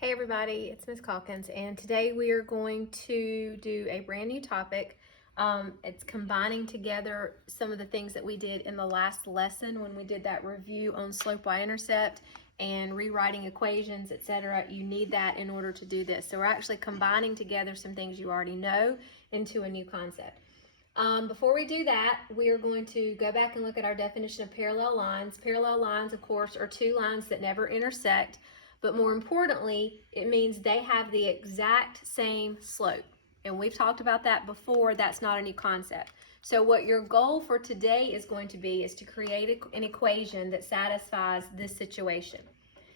Hey everybody, it's Ms. Calkins, and today we are going to do a brand new topic. It's combining together some of the things that we did in the last lesson when we did that review on slope y-intercept and rewriting equations, etc. You need that in order to do this. So we're actually combining together some things you already know into a new concept. Before we do that, we are going to go back and look at our definition of parallel lines. Parallel lines, of course, are two lines that never intersect. But more importantly, it means they have the exact same slope. And we've talked about that before. That's not a new concept. So what your goal for today is going to be is to create an equation that satisfies this situation.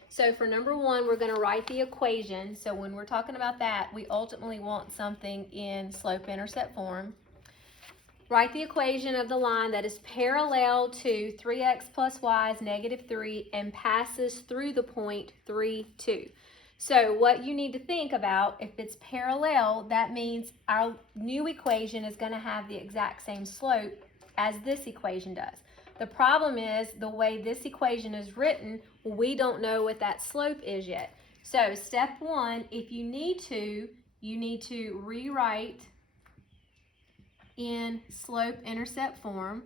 So for number one, we're going to write the equation. So when we're talking about that, we ultimately want something in slope-intercept form. Write the equation of the line that is parallel to 3x plus y is -3 and passes through the point 3, 2. So what you need to think about, if it's parallel, that means our new equation is going to have the exact same slope as this equation does. The problem is the way this equation is written, we don't know what that slope is yet. So step one, if you need to rewrite in slope-intercept form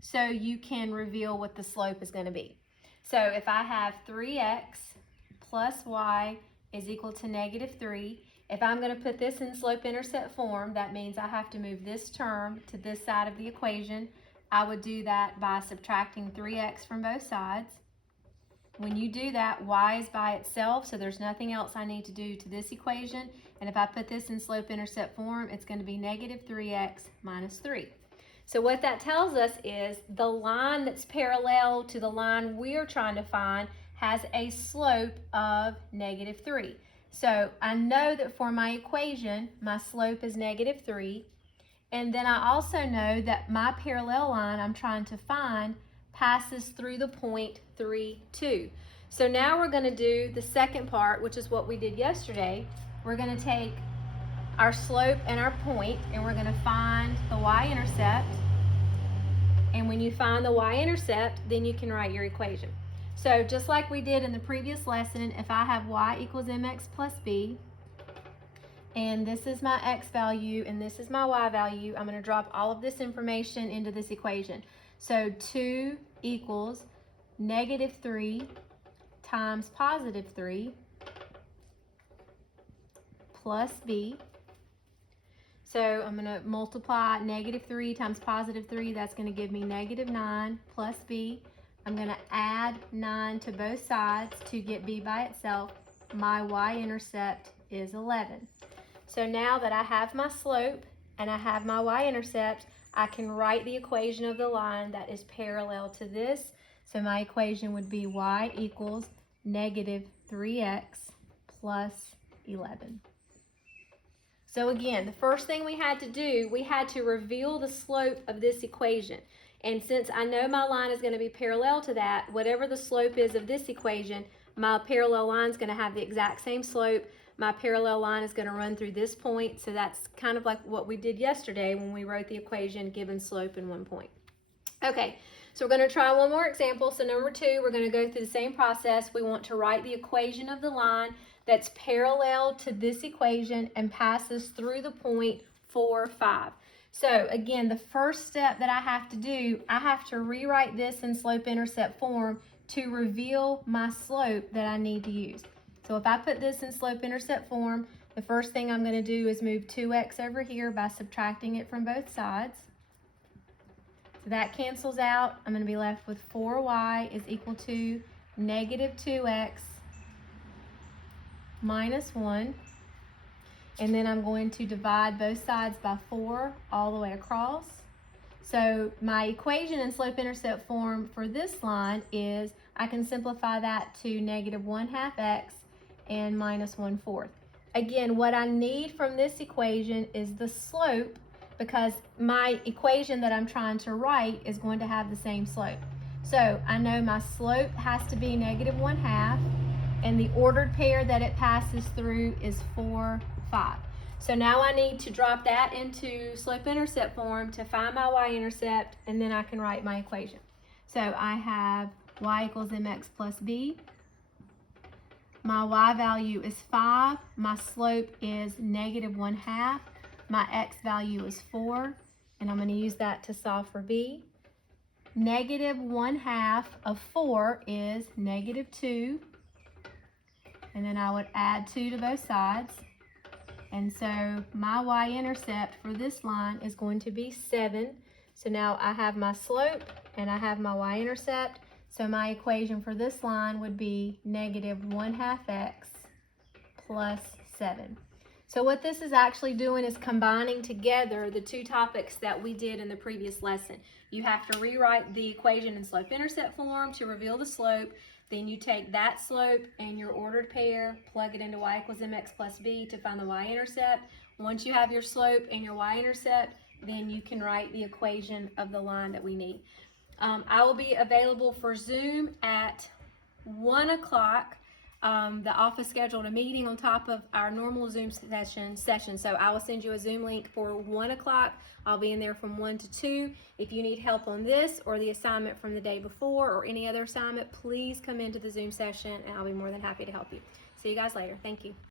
so you can reveal what the slope is going to be. So if I have 3x plus y is equal to -3, if I'm going to put this in slope-intercept form, that means I have to move this term to this side of the equation. I would do that by subtracting 3x from both sides. When you do that, y is by itself, so there's nothing else I need to do to this equation. And if I put this in slope-intercept form, it's going to be -3x minus 3. So what that tells us is the line that's parallel to the line we're trying to find has a slope of -3. So I know that for my equation, my slope is -3. And then I also know that my parallel line I'm trying to find passes through the point 3, 2. So now we're going to do the second part, which is what we did yesterday. We're going to take our slope and our point, and we're going to find the y-intercept. And when you find the y-intercept, then you can write your equation. So just like we did in the previous lesson, if I have y equals mx plus b, and this is my x value and this is my y value, I'm going to drop all of this information into this equation. So 2 equals -3 times +3 plus b. So I'm going to multiply -3 times +3. That's going to give me -9 plus b. I'm going to add 9 to both sides to get b by itself. My y-intercept is 11. So now that I have my slope and I have my y-intercept, I can write the equation of the line that is parallel to this. So my equation would be y equals -3x plus 11. So again, the first thing we had to do, we had to reveal the slope of this equation. And since I know my line is going to be parallel to that, whatever the slope is of this equation, my parallel line is going to have the exact same slope. My parallel line is going to run through this point. So that's kind of like what we did yesterday when we wrote the equation given slope in one point. Okay, so we're going to try one more example. So number two, we're going to go through the same process. We want to write the equation of the line that's parallel to this equation and passes through the point 4, 5. So again, the first step that I have to do, I have to rewrite this in slope-intercept form to reveal my slope that I need to use. So if I put this in slope-intercept form, the first thing I'm going to do is move 2x over here by subtracting it from both sides. So that cancels out. I'm going to be left with 4y is equal to -2x minus 1. And then I'm going to divide both sides by 4 all the way across. So my equation in slope-intercept form for this line is, I can simplify that to -1/2 x and -1/4. Again, what I need from this equation is the slope, because my equation that I'm trying to write is going to have the same slope. So I know my slope has to be -1/2, and the ordered pair that it passes through is 4, 5. So now I need to drop that into slope-intercept form to find my y-intercept, and then I can write my equation. So I have y equals mx plus b. My y value is 5. My slope is negative 1/2. My x value is 4. And I'm going to use that to solve for b. Negative 1/2 of 4 is negative 2. And then I would add 2 to both sides. And so my y-intercept for this line is going to be 7. So now I have my slope and I have my y-intercept. So my equation for this line would be negative 1/2 x plus 7. So what this is actually doing is combining together the two topics that we did in the previous lesson. You have to rewrite the equation in slope-intercept form to reveal the slope. Then you take that slope and your ordered pair, plug it into y equals mx plus b to find the y-intercept. Once you have your slope and your y-intercept, then you can write the equation of the line that we need. I will be available for Zoom at 1 o'clock. The office scheduled a meeting on top of our normal Zoom session. So I will send you a Zoom link for 1 o'clock. I'll be in there from 1 to 2. If you need help on this or the assignment from the day before or any other assignment, please come into the Zoom session and I'll be more than happy to help you. See you guys later. Thank you.